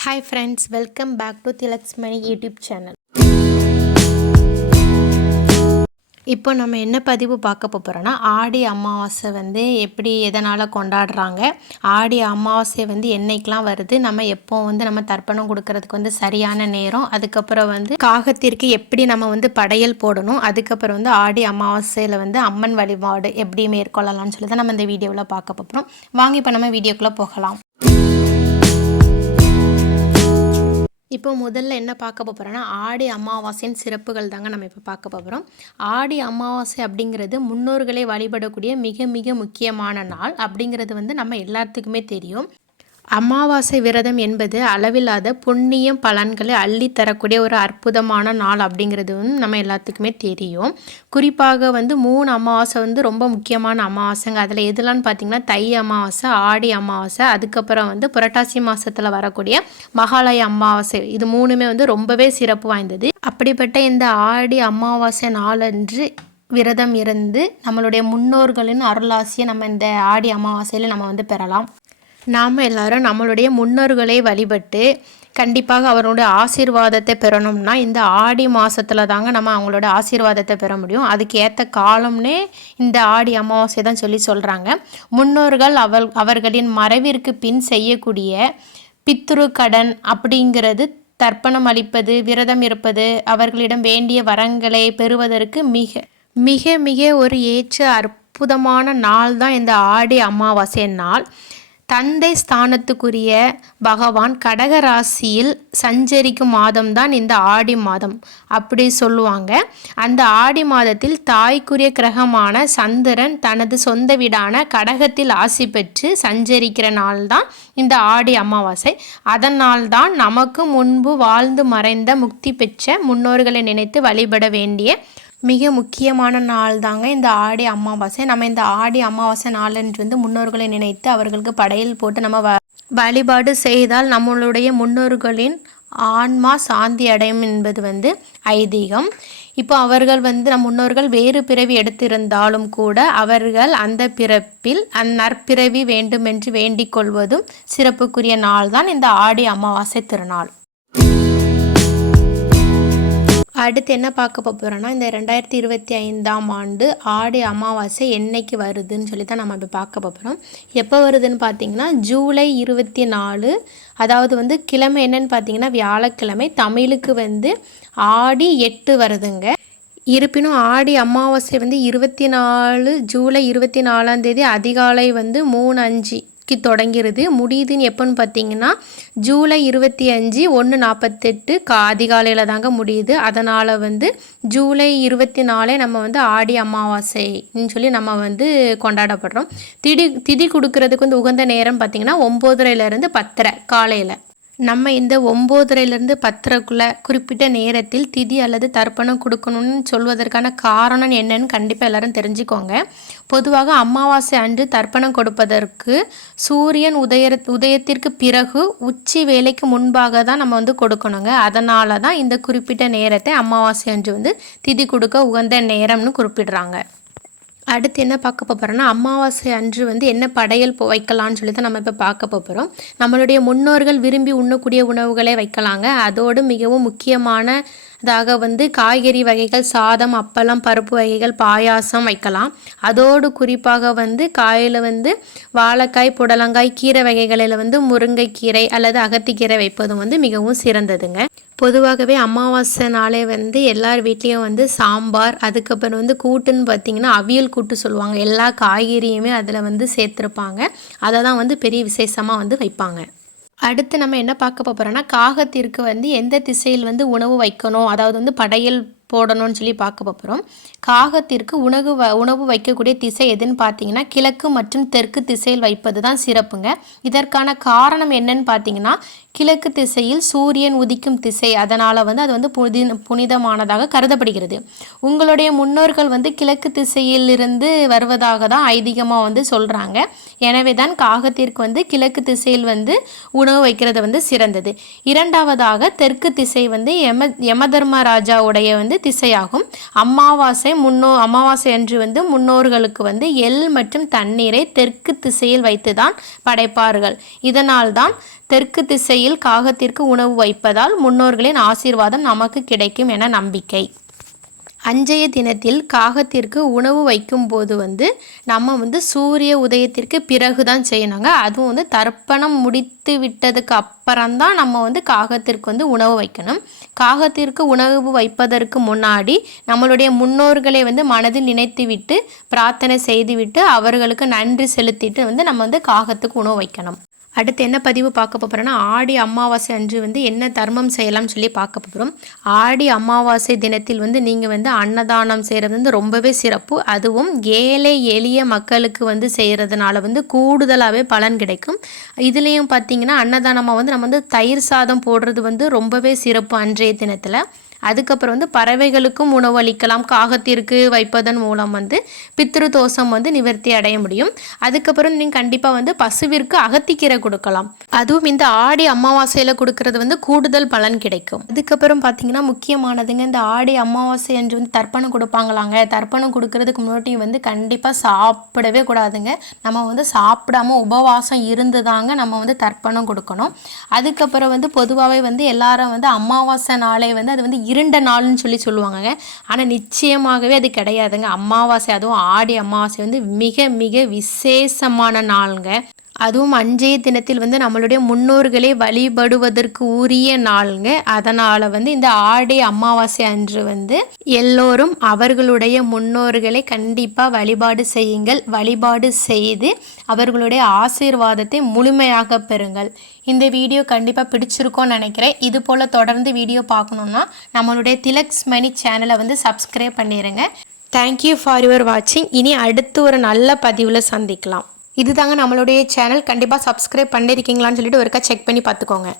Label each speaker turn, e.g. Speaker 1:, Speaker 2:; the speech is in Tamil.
Speaker 1: Hi friends welcome back to Thilaks Mani YouTube channel இப்போ நம்ம என்ன பதிவு பார்க்க போகிறோன்னா ஆடி அமாவாசை வந்து எப்படி எதனால் கொண்டாடுறாங்க ஆடி அமாவாசை வந்து என்னைக்கெலாம் வருது நம்ம எப்போ வந்து நம்ம தர்ப்பணம் கொடுக்கறதுக்கு வந்து சரியான நேரம் அதுக்கப்புறம் வந்து காகத்திற்கு எப்படி நம்ம வந்து படையல் போடணும் அதுக்கப்புறம் வந்து ஆடி அமாவாசையில் வந்து அம்மன் வழிபாடு எப்படி மேற்கொள்ளலாம்னு சொல்லி தான் நம்ம இந்த வீடியோவில் பார்க்க போகிறோம் வாங்க இப்போ நம்ம வீடியோக்குள்ளே போகலாம். இப்போ முதல்ல என்ன பார்க்க போகிறோன்னா ஆடி அமாவாசையின் சிறப்புகள் தாங்க நம்ம இப்போ பார்க்க போகிறோம் ஆடி அமாவாசை அப்படிங்கிறது முன்னோர்களை வழிபடக்கூடிய மிக மிக முக்கியமான நாள் அப்படிங்கிறது வந்து நம்ம எல்லாத்துக்குமே தெரியும். அமாவாசை விரதம் என்பது அளவில்லாத புண்ணியம் பலன்களை அள்ளி தரக்கூடிய ஒரு அற்புதமான நாள் அப்படிங்கிறது வந்து நம்ம எல்லாத்துக்குமே தெரியும். குறிப்பாக வந்து மூணு அமாவாசை வந்து ரொம்ப முக்கியமான அமாவாசைங்க. அதில் எதுலான்னு பார்த்தீங்கன்னா தை அமாவாசை ஆடி அமாவாசை அதுக்கப்புறம் வந்து புரட்டாசி மாதத்தில் வரக்கூடிய மகாலய அமாவாசை. இது மூணுமே வந்து ரொம்பவே சிறப்பு வாய்ந்தது. அப்படிப்பட்ட இந்த ஆடி அமாவாசை நாளன்று விரதம் இருந்து நம்மளுடைய முன்னோர்களின் அருளாசியை நம்ம இந்த ஆடி அமாவாசையில் நம்ம வந்து பெறலாம். நாம் எல்லாரும் நம்மளுடைய முன்னோர்களை வழிபட்டு கண்டிப்பாக அவரோட ஆசீர்வாதத்தை பெறணும்னா இந்த ஆடி மாதத்தில் தாங்க நம்ம அவங்களோட ஆசீர்வாதத்தை பெற முடியும். அதுக்கு ஏற்ற காலம்னே இந்த ஆடி அமாவாசை தான் சொல்லி சொல்கிறாங்க முன்னோர்கள் அவர் அவர்களின் மறைவிற்கு பின் செய்யக்கூடிய பித்ரு கடன் அப்படிங்கிறது தர்ப்பணம் அளிப்பது விரதம் இருப்பது அவர்களிடம் வேண்டிய வரங்களை பெறுவதற்கு மிக மிக மிக ஒரு ஏற்ற அற்புதமான நாள் தான் இந்த ஆடி அமாவாசை நாள். தந்தை ஸ்தானத்துக்குரிய பகவான் கடக ராசியில் சஞ்சரிக்கும் மாதம்தான் இந்த ஆடி மாதம். அப்படி சொல்லுவாங்க. அந்த ஆடி மாதத்தில் தாய்க்குரிய கிரகமான சந்திரன் தனது சொந்த வீடான கடகத்தில் ஆசி பெற்று சஞ்சரிக்கிற நாள் தான் இந்த ஆடி அமாவாசை. அதனால் தான் நமக்கு முன்பு வாழ்ந்து மறைந்த முக்தி பெற்ற முன்னோர்களை நினைத்து வழிபட வேண்டிய மிக முக்கியமான நாள் தாங்க இந்த ஆடி அமாவாசை. நம்ம இந்த ஆடி அமாவாசை நாளன்று வந்து முன்னோர்களை நினைத்து அவர்களுக்கு படையல் போட்டு நம்ம வ வழிபாடு செய்தால் நம்மளுடைய முன்னோர்களின் ஆன்மா சாந்தி அடையும் என்பது வந்து ஐதீகம். இப்போ அவர்கள் வந்து நம் முன்னோர்கள் வேறு பிறவி எடுத்திருந்தாலும் கூட அவர்கள் அந்த பிறப்பில் அந் நற்பிறவி வேண்டுமென்று வேண்டிக் கொள்வதும் சிறப்புக்குரிய நாள்தான் இந்த ஆடி அமாவாசை திருநாள். அடுத்து என்ன பார்க்க போகிறோன்னா இந்த ரெண்டாயிரத்தி இருபத்தி ஐந்தாம் ஆண்டு ஆடி அமாவாசை என்னைக்கு வருதுன்னு சொல்லி தான் நம்ம இப்போ பார்க்க போகிறோம் எப்போ வருதுன்னு பார்த்தீங்கன்னா ஜூலை இருபத்தி நாலு அதாவது வந்து கிழமை என்னன்னு பார்த்தீங்கன்னா வியாழக்கிழமை தமிழுக்கு வந்து ஆடி எட்டு வருதுங்க. இருப்பினும் ஆடி அமாவாசை வந்து இருபத்தி நாலு ஜூலை இருபத்தி நாலாம் தேதி அதிகாலை வந்து மூணு அஞ்சு க்கு தொடங்கிறது. முடியுதுன்னு எப்போன்னு பார்த்தீங்கன்னா ஜூலை இருபத்தி அஞ்சு ஒன்று நாற்பத்தெட்டு கா அதிகாலையில் தாங்க முடியுது. அதனால் வந்து ஜூலை இருபத்தி நாலே நம்ம வந்து ஆடி அமாவாசைன்னு சொல்லி நம்ம வந்து கொண்டாடப்படுறோம். திடி திதி கொடுக்கறதுக்கு வந்து உகந்த நேரம் பார்த்திங்கன்னா ஒம்போதரையிலேருந்து பத்தரை காலையில். நம்ம இந்த ஒம்போதரையிலேருந்து பத்தரைக்குள்ளே குறிப்பிட்ட நேரத்தில் திதி அல்லது தர்ப்பணம் கொடுக்கணும்னு சொல்வதற்கான காரணம் என்னன்னு கண்டிப்பாக எல்லாரும் தெரிஞ்சுக்கோங்க. பொதுவாக அமாவாசை அன்று தர்ப்பணம் கொடுப்பதற்கு சூரியன் உதய உதயத்திற்கு பிறகு உச்சி வேலைக்கு முன்பாக தான் நம்ம வந்து கொடுக்கணுங்க. அதனால தான் இந்த குறிப்பிட்ட நேரத்தை அமாவாசை அன்று வந்து திதி கொடுக்க உகந்த நேரம்னு குறிப்பிடுறாங்க. அடுத்து என்ன பார்க்க போகிறோம்னா அமாவாசை அன்று வந்து என்ன படையல் போ வைக்கலாம்னு சொல்லி தான் நம்ம இப்போ பார்க்க போகிறோம் நம்மளுடைய முன்னோர்கள் விரும்பி உண்ணக்கூடிய உணவுகளை வைக்கலாங்க. அதோடு மிகவும் முக்கியமான அதாக வந்து காய்கறி வகைகள் சாதம் அப்பளம் பருப்பு வகைகள் பாயாசம் வைக்கலாம். அதோடு குறிப்பாக வந்து காயில் வந்து வாழைக்காய் புடலங்காய் கீரை வகைகளில் வந்து முருங்கைக்கீரை அல்லது அகத்திக்கீரை வைப்பதும் வந்து மிகவும் சிறந்ததுங்க. பொதுவாகவே அமாவாசை நாளே வந்து எல்லார் வீட்லேயும் வந்து சாம்பார் அதுக்கப்புறம் வந்து கூட்டுன்னு பார்த்தீங்கன்னா அவியல் கூட்டு சொல்லுவாங்க. எல்லா காய்கறியுமே அதில் வந்து சேர்த்துருப்பாங்க. அதை தான் வந்து பெரிய விசேஷமாக வந்து வைப்பாங்க. அடுத்து நம்ம என்ன பார்க்க போகிறோன்னா காகத்திற்கு வந்து எந்த திசையில் வந்து உணவு வைக்கணும்? அதாவது வந்து படையல் போடணும்னு சொல்லி பார்க்க போகிறோம் காகத்திற்கு உணவு வ உணவு வைக்கக்கூடிய திசை எதுன்னு பார்த்தீங்கன்னா கிழக்கு மற்றும் தெற்கு திசையில் வைப்பது தான் சிறப்புங்க. இதற்கான காரணம் என்னன்னு பார்த்தீங்கன்னா கிழக்கு திசையில் சூரியன் உதிக்கும் திசை. அதனால் வந்து அது வந்து புனித புனிதமானதாக கருதப்படுகிறது. உங்களுடைய முன்னோர்கள் வந்து கிழக்கு திசையிலிருந்து வருவதாக தான் ஐதீகமாக வந்து சொல்கிறாங்க எனவே தான் காகத்திற்கு வந்து கிழக்கு திசையில் வந்து உணவு வைக்கிறது வந்து சிறந்தது. இரண்டாவதாக தெற்கு திசை வந்து யம யமதர்மராஜாவுடைய வந்து திசையாகும். அமாவாசை முன்னோ அமாவாசை அன்று வந்து முன்னோர்களுக்கு வந்து எள் மற்றும் தண்ணீரை தெற்கு திசையில் வைத்துதான் படைப்பார்கள். இதனால்தான் தெற்கு திசையில் காகத்திற்கு உணவு வைப்பதால் முன்னோர்களின் ஆசீர்வாதம் நமக்கு கிடைக்கும் என நம்பிக்கை. அஞ்சைய தினத்தில் காகத்திற்கு உணவு வைக்கும்போது வந்து நம்ம வந்து சூரிய உதயத்திற்கு பிறகு தான் செய்யணுங்க. அதுவும் வந்து தர்ப்பணம் முடித்து விட்டதுக்கு அப்புறம்தான் நம்ம வந்து காகத்திற்கு வந்து உணவு வைக்கணும். காகத்திற்கு உணவு வைப்பதற்கு முன்னாடி நம்மளுடைய முன்னோர்களை வந்து மனதில் நினைத்து விட்டு பிரார்த்தனை செய்துவிட்டு அவர்களுக்கு நன்றி செலுத்திட்டு வந்து நம்ம வந்து காகத்துக்கு உணவு வைக்கணும். அடுத்து என்ன பதிவு பார்க்க போகிறோன்னா ஆடி அமாவாசை அன்று வந்து என்ன தர்மம் செய்யலாம்னு சொல்லி பார்க்க போகிறோம் ஆடி அமாவாசை தினத்தில் வந்து நீங்கள் வந்து அன்னதானம் செய்கிறது வந்து ரொம்பவே சிறப்பு. அதுவும் ஏழை எளிய மக்களுக்கு வந்து செய்கிறதுனால வந்து கூடுதலாகவே பலன் கிடைக்கும். இதுலேயும் பார்த்தீங்கன்னா அன்னதானமாக வந்து நம்ம வந்து தயிர் சாதம் போடுறது வந்து ரொம்பவே சிறப்பு அன்றைய தினத்தில். அதுக்கப்புறம் வந்து பறவைகளுக்கும் உணவளிக்கலாம் காகத்திற்கு வைப்பதன் மூலம் வந்து பித்ரு தோஷம் வந்து நிவர்த்தி அடைய முடியும். அதுக்கப்புறம் நீங்கள் கண்டிப்பாக வந்து பசுவிற்கு அகத்திக்கீரை கொடுக்கலாம். அதுவும் இந்த ஆடி அமாவாசையில் கொடுக்கறது வந்து கூடுதல் பலன் கிடைக்கும். அதுக்கப்புறம் பார்த்தீங்கன்னா முக்கியமானதுங்க இந்த ஆடி அமாவாசை என்று வந்து தர்ப்பணம் கொடுப்பாங்களாங்க. தர்ப்பணம் கொடுக்கறதுக்கு முன்னாடி வந்து கண்டிப்பாக சாப்பிடவே கூடாதுங்க. நம்ம வந்து சாப்பிடாம உபவாசம் இருந்து தாங்க நம்ம வந்து தர்ப்பணம் கொடுக்கணும். அதுக்கப்புறம் வந்து பொதுவாகவே வந்து எல்லாரும் வந்து அமாவாசை நாளே வந்து அது வந்து இருண்ட நாள்னு சொல்லி சொல்லுவாங்கங்க. ஆனால் நிச்சயமாகவே அது கிடையாதுங்க. அமாவாசை அதுவும் ஆடி அமாவாசை வந்து மிக மிக விசேஷமான நாளுங்க. அதுவும் அஞ்சைய தினத்தில் வந்து நம்மளுடைய முன்னோர்களை வழிபடுவதற்கு உரிய நாளுங்க. அதனால் வந்து இந்த ஆடை அமாவாசை அன்று வந்து எல்லோரும் அவர்களுடைய முன்னோர்களை கண்டிப்பாக வழிபாடு செய்யுங்கள். வழிபாடு செய்து அவர்களுடைய ஆசீர்வாதத்தை முழுமையாக பெறுங்கள். இந்த வீடியோ கண்டிப்பாக பிடிச்சிருக்கோன்னு நினைக்கிறேன். இது போல் தொடர்ந்து வீடியோ பார்க்கணுன்னா நம்மளுடைய திலக்ஸ் மணி சேனலை வந்து சப்ஸ்கிரைப் பண்ணிடுங்க தேங்க்யூ ஃபார் யுவர் வாட்சிங் இனி அடுத்து ஒரு நல்ல பதிவில் சந்திக்கலாம். இது தாங்க நம்மளுடைய சேனல் கண்டிப்பாக சப்ஸ்கிரைப் பண்ணியிருக்கீங்களான்னு சொல்லிட்டு ஒருக்கா செக் பண்ணி பார்த்துக்கோங்க.